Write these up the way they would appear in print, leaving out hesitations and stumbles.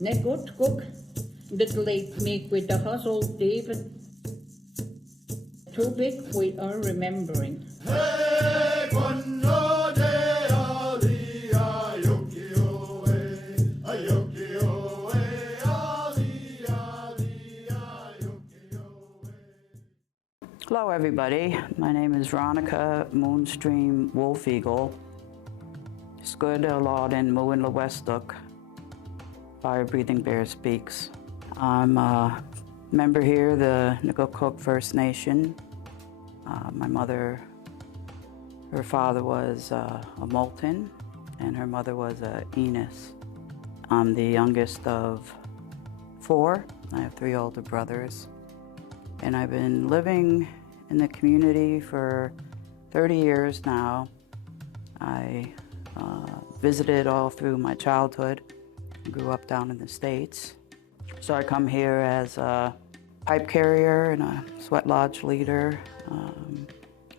Neqotkuk N'Tetli Mikwi Tahasoltipen. Too big we are remembering. Hello everybody, my name is Veronica Moonstream Wolf Eagle. Skud Lord in Neqotkuk, Fire Breathing Bear Speaks. I'm a member here, the Neqotkuk First Nation. My mother, her father was a Moulton and her mother was a Enos. I'm the youngest of 4. I have 3 older brothers. And I've been living in the community for 30 years now. I visited all through my childhood, grew up down in the States. So I come here as a pipe carrier and a sweat lodge leader.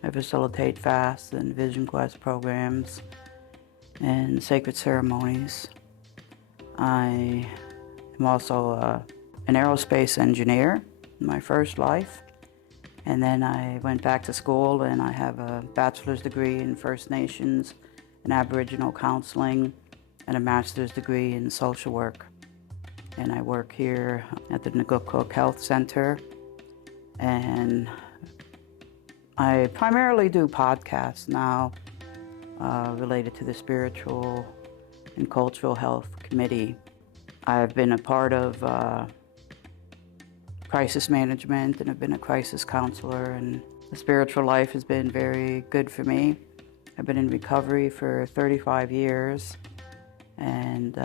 I facilitate fasts and vision quest programs and sacred ceremonies. I am also an aerospace engineer in my first life. And then I went back to school and I have a bachelor's degree in First Nations and Aboriginal counseling and a master's degree in social work. And I work here at the Neqotkuk Health Center. And I primarily do podcasts now related to the Spiritual and Cultural Health Committee. I've been a part of crisis management and I've been a crisis counselor, and the spiritual life has been very good for me. I've been in recovery for 35 years and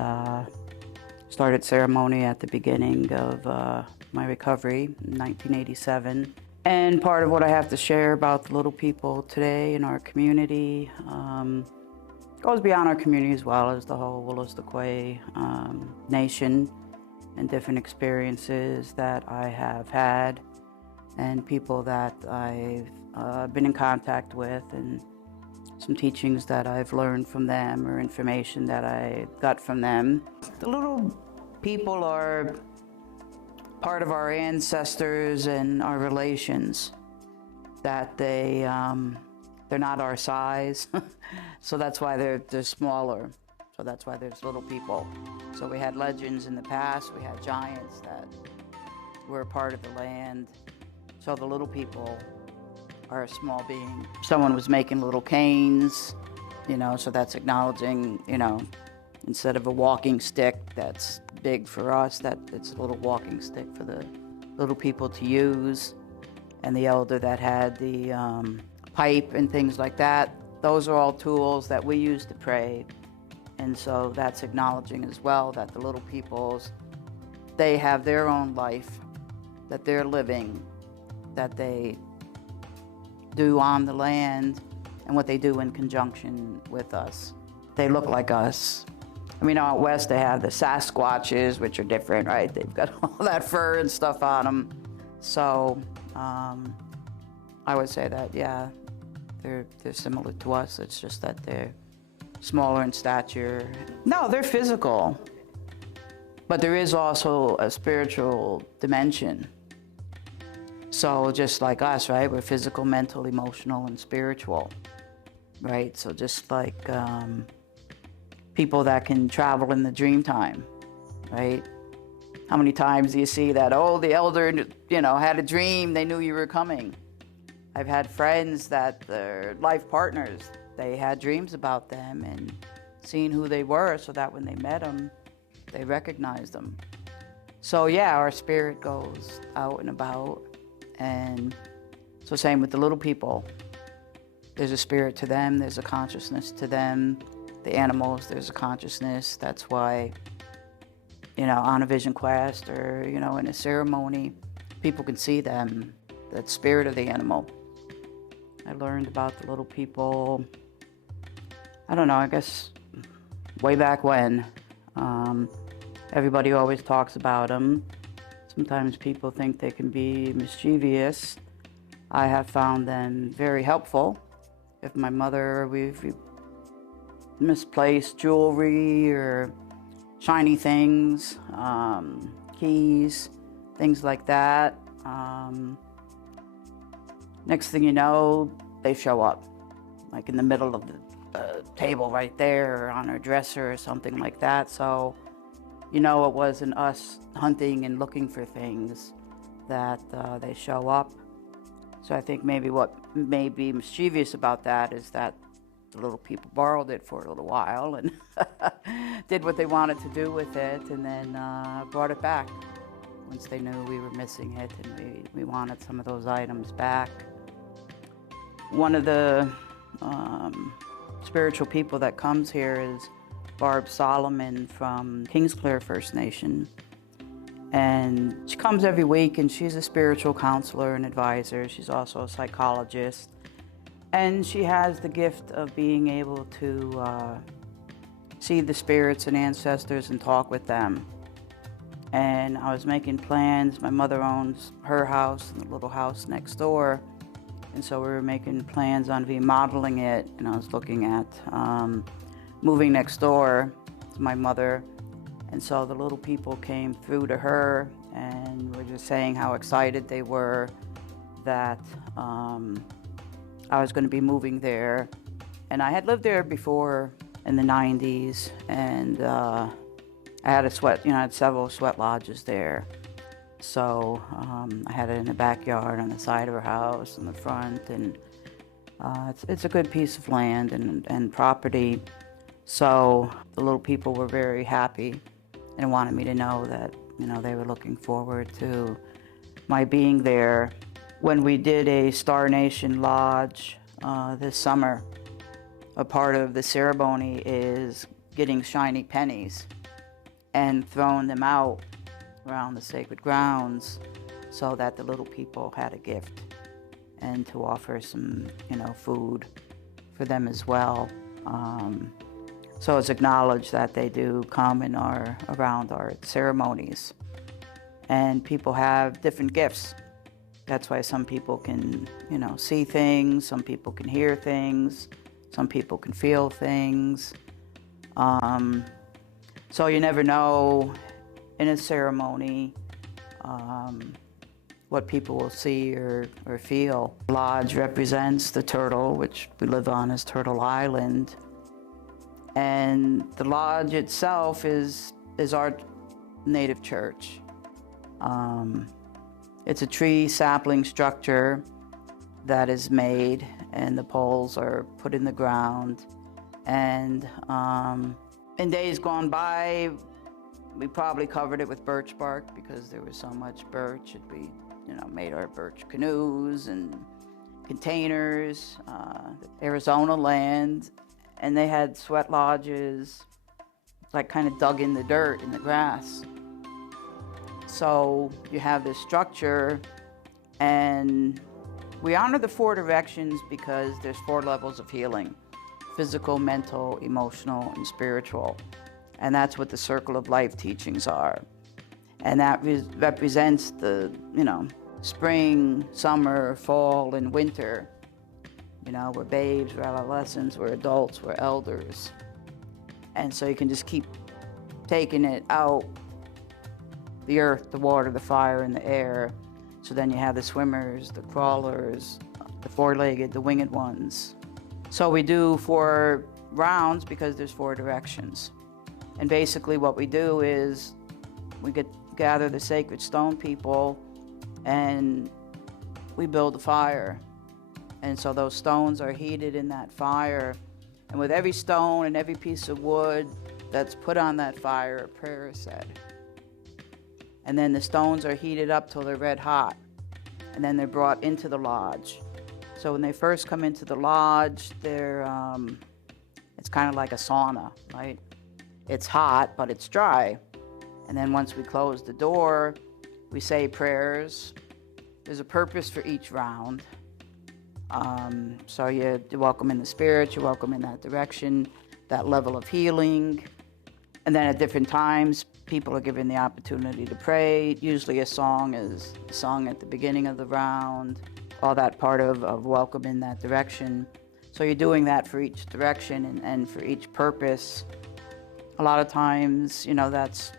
started ceremony at the beginning of my recovery in 1987. And part of what I have to share about the little people today in our community goes beyond our community as well as the whole Kiwolatomuhsisok nation, and different experiences that I have had and people that I've been in contact with, and some teachings that I've learned from them or information that I got from them. The little people are part of our ancestors and our relations, that they're not our size, so that's why they're smaller. So that's why there's little people. So we had legends in the past, we had giants that were a part of the land. So the little people are a small being. Someone was making little canes, so that's acknowledging, instead of a walking stick that's big for us, that it's a little walking stick for the little people to use. And the elder that had the pipe and things like that, those are all tools that we use to pray. And so that's acknowledging as well that the little peoples, they have their own life that they're living, that they do on the land, and what they do in conjunction with us. They look like us. I mean, out west they have the Sasquatches, which are different, right? They've got all that fur and stuff on them. So I would say that, yeah, they're similar to us. It's just that they're smaller in stature. No, they're physical, but there is also a spiritual dimension. So just like us, right? We're physical, mental, emotional, and spiritual, right? So just like people that can travel in the dream time, right? How many times do you see that, oh, the elder, had a dream, they knew you were coming. I've had friends that their life partners, they had dreams about them and seeing who they were, so that when they met them, they recognized them. So yeah, our spirit goes out and about. And so same with the little people. There's a spirit to them, there's a consciousness to them. The animals, there's a consciousness. That's why, on a vision quest or, in a ceremony, people can see them, that spirit of the animal. I learned about the little people, I don't know, I guess way back when. Everybody always talks about them. Sometimes people think they can be mischievous. I have found them very helpful. If my mother, we've misplaced jewelry or shiny things, keys, things like that. Next thing you know, they show up, like in the middle of the table right there, or on our dresser or something like that. So, it wasn't us hunting and looking for things, that they show up. So I think maybe what may be mischievous about that is that the little people borrowed it for a little while and did what they wanted to do with it, and then brought it back once they knew we were missing it and we wanted some of those items back. One of the spiritual people that comes here is Barb Solomon from Kingsclear First Nation. And she comes every week, and she's a spiritual counselor and advisor. She's also a psychologist. And she has the gift of being able to see the spirits and ancestors and talk with them. And I was making plans. My mother owns her house and the little house next door. And so we were making plans on remodeling it. And I was looking at moving next door to my mother. And so the little people came through to her and were just saying how excited they were that I was going to be moving there. And I had lived there before in the 90s, and I had I had several sweat lodges there. So I had it in the backyard, on the side of her house, in the front, and it's a good piece of land and property. So the little people were very happy and wanted me to know that, they were looking forward to my being there. When we did a Star Nation Lodge this summer, a part of the ceremony is getting shiny pennies and throwing them out around the sacred grounds so that the little people had a gift, and to offer some, food for them as well. So it's acknowledged that they do come and are around our ceremonies. And people have different gifts. That's why some people can, see things, some people can hear things, some people can feel things. So you never know in a ceremony what people will see or feel. Lodge represents the turtle, which we live on as Turtle Island. And the lodge itself is our native church. It's a tree sapling structure that is made, and the poles are put in the ground. And in days gone by, we probably covered it with birch bark because there was so much birch. We, made our birch canoes and containers. Arizona land. And they had sweat lodges, like kind of dug in the dirt, in the grass. So you have this structure, and we honor the 4 directions because there's 4 levels of healing: physical, mental, emotional, and spiritual. And that's what the Circle of Life teachings are. And that represents the, spring, summer, fall, and winter. We're babes, we're adolescents, we're adults, we're elders. And so you can just keep taking it out, the earth, the water, the fire, and the air. So then you have the swimmers, the crawlers, the 4-legged, the winged ones. So we do 4 rounds because there's 4 directions. And basically what we do is we gather the sacred stone people and we build a fire. And so those stones are heated in that fire. And with every stone and every piece of wood that's put on that fire, a prayer is said. And then the stones are heated up till they're red hot. And then they're brought into the lodge. So when they first come into the lodge, it's kind of like a sauna, right? It's hot, but it's dry. And then once we close the door, we say prayers. There's a purpose for each round. So you welcome in the spirit, you welcome in that direction, that level of healing. And then at different times, people are given the opportunity to pray. Usually a song is sung at the beginning of the round, all that part of welcome in that direction. So you're doing that for each direction and for each purpose. A lot of times, that's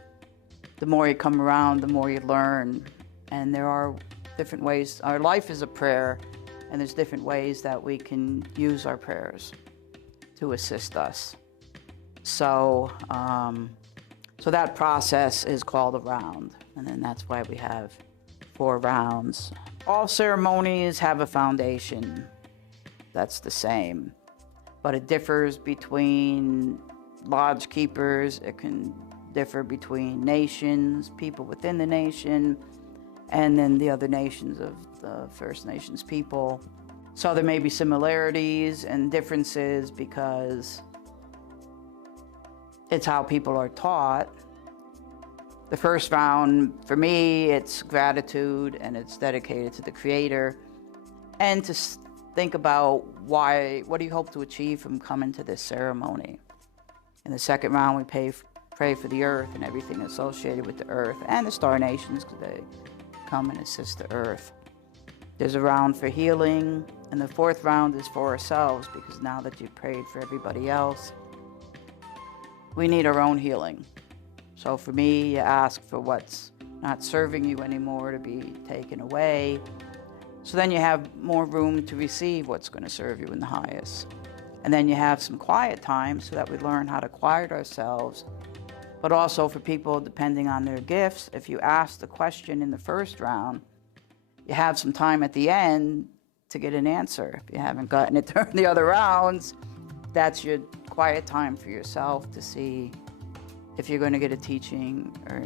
the more you come around, the more you learn. And there are different ways. Our life is a prayer, and there's different ways that we can use our prayers to assist us. So that process is called a round, and then that's why we have 4 rounds. All ceremonies have a foundation that's the same, but it differs between lodge keepers. It can differ between nations, people within the nation, and then the other nations of the First Nations people. So there may be similarities and differences because it's how people are taught. The first round, for me, it's gratitude, and it's dedicated to the Creator, and to think about what do you hope to achieve from coming to this ceremony. In the second round, we pray for the earth and everything associated with the earth, and the star nations, because they come and assist the earth. There's a round for healing, and the 4th round is for ourselves, because now that you've prayed for everybody else, we need our own healing. So for me, you ask for what's not serving you anymore to be taken away. So then you have more room to receive what's going to serve you in the highest. And then you have some quiet time so that we learn how to quiet ourselves. But also for people, depending on their gifts, if you ask the question in the first round, you have some time at the end to get an answer. If you haven't gotten it during the other rounds, that's your quiet time for yourself to see if you're going to get a teaching or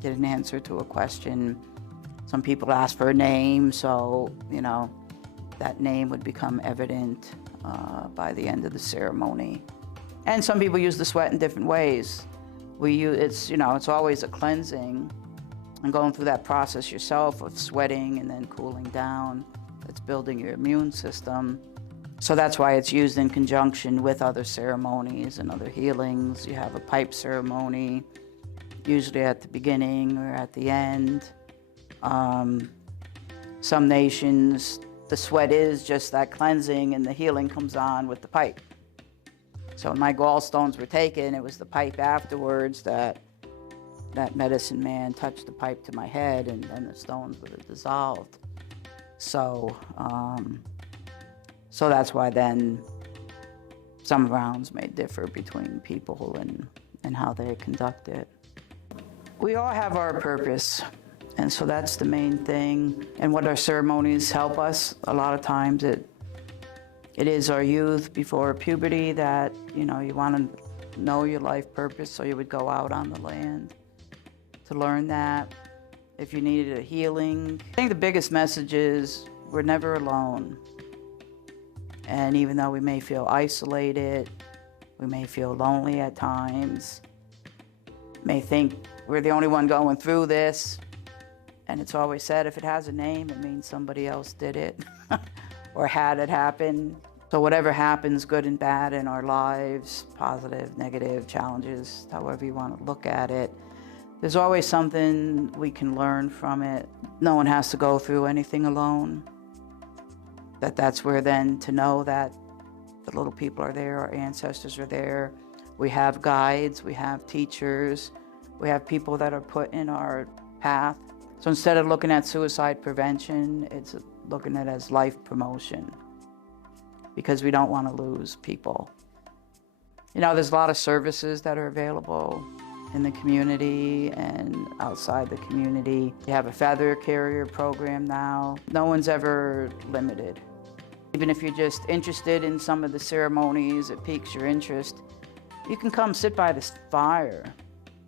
get an answer to a question. Some people ask for a name, so, that name would become evident by the end of the ceremony. And some people use the sweat in different ways. It's always a cleansing and going through that process yourself of sweating and then cooling down. That's building your immune system. So that's why it's used in conjunction with other ceremonies and other healings. You have a pipe ceremony, usually at the beginning or at the end. Some nations, the sweat is just that cleansing, and the healing comes on with the pipe. So when my gallstones were taken, it was the pipe afterwards that medicine man touched the pipe to my head, and then the stones would have dissolved. So that's why then some rounds may differ between people and how they conduct it. We all have our purpose, and so that's the main thing. And what our ceremonies help us, a lot of times it is our youth before puberty that, you want to know your life purpose, so you would go out on the land to learn that. If you needed a healing, I think the biggest message is we're never alone. And even though we may feel isolated, we may feel lonely at times, may think we're the only one going through this. And it's always said, if it has a name, it means somebody else did it or had it happen. So whatever happens, good and bad in our lives, positive, negative, challenges, however you want to look at it, there's always something we can learn from it. No one has to go through anything alone. That's where then to know that the little people are there, our ancestors are there. We have guides, we have teachers, we have people that are put in our path. So instead of looking at suicide prevention, it's looking at it as life promotion, because we don't want to lose people. There's a lot of services that are available in the community and outside the community. You have a feather carrier program now. No one's ever limited. Even if you're just interested in some of the ceremonies, it piques your interest, you can come sit by the fire.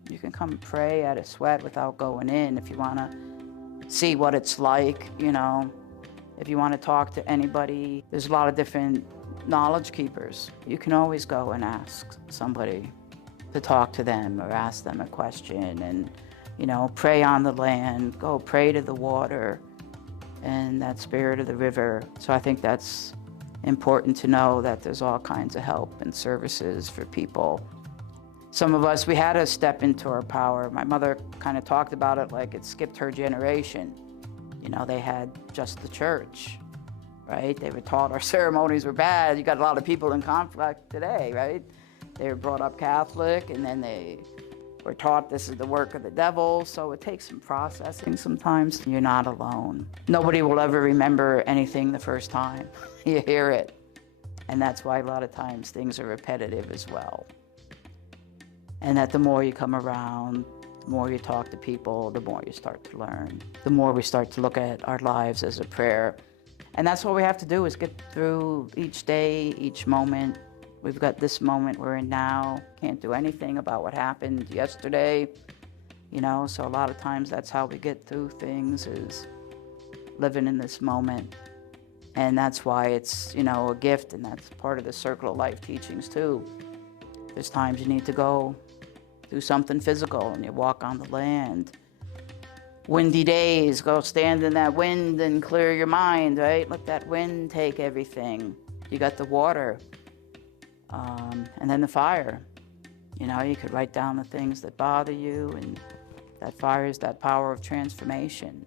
You can come pray at a sweat without going in if you want to see what it's like, If you want to talk to anybody, there's a lot of different knowledge keepers. You can always go and ask somebody to talk to them or ask them a question and, pray on the land, go pray to the water and that spirit of the river. So I think that's important to know, that there's all kinds of help and services for people. Some of us, we had to step into our power. My mother kind of talked about it like it skipped her generation. They had just the church, right? They were taught our ceremonies were bad. You got a lot of people in conflict today, right? They were brought up Catholic, and then they were taught this is the work of the devil, so it takes some processing sometimes. You're not alone. Nobody will ever remember anything the first time you hear it. And that's why a lot of times things are repetitive as well. And that the more you come around, the more you talk to people, the more you start to learn. The more we start to look at our lives as a prayer. And that's what we have to do, is get through each day, each moment. We've got this moment we're in now. Can't do anything about what happened yesterday, so a lot of times that's how we get through things, is living in this moment. And that's why it's, a gift, and that's part of the Circle of Life teachings too. There's times you need to go do something physical, and you walk on the land. Windy days, go stand in that wind and clear your mind, right? Let that wind take everything. You got the water. And then the fire. You could write down the things that bother you, and that fire is that power of transformation.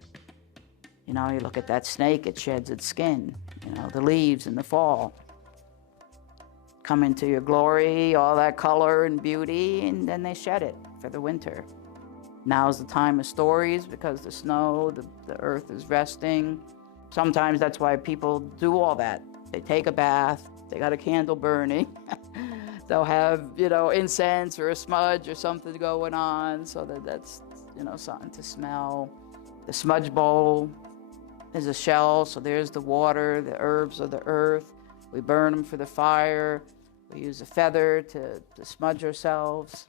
You look at that snake, it sheds its skin. The leaves in the fall come into your glory, all that color and beauty, and then they shed it for the winter. Now's the time of stories, because the snow, the earth is resting. Sometimes that's why people do all that. They take a bath, they got a candle burning. They'll have, incense or a smudge or something going on, so that's, something to smell. The smudge bowl is a shell, so there's the water, the herbs of the earth. We burn them for the fire. We use a feather to smudge ourselves.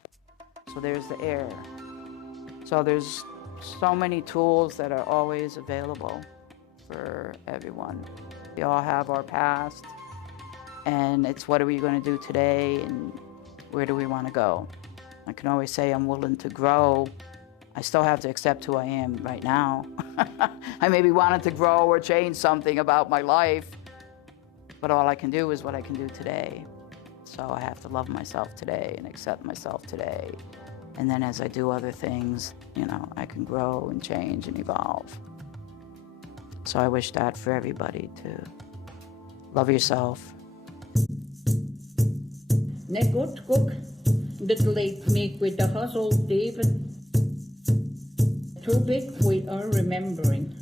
So there's the air. So there's so many tools that are always available for everyone. We all have our past, and it's what are we going to do today, and where do we want to go? I can always say I'm willing to grow. I still have to accept who I am right now. I maybe wanted to grow or change something about my life, but all I can do is what I can do today. So I have to love myself today and accept myself today. And then as I do other things, I can grow and change and evolve. So I wish that for everybody, to love yourself. Neqotkuk N'Tetli Mikwi Tahasoltipen. Too big we are remembering.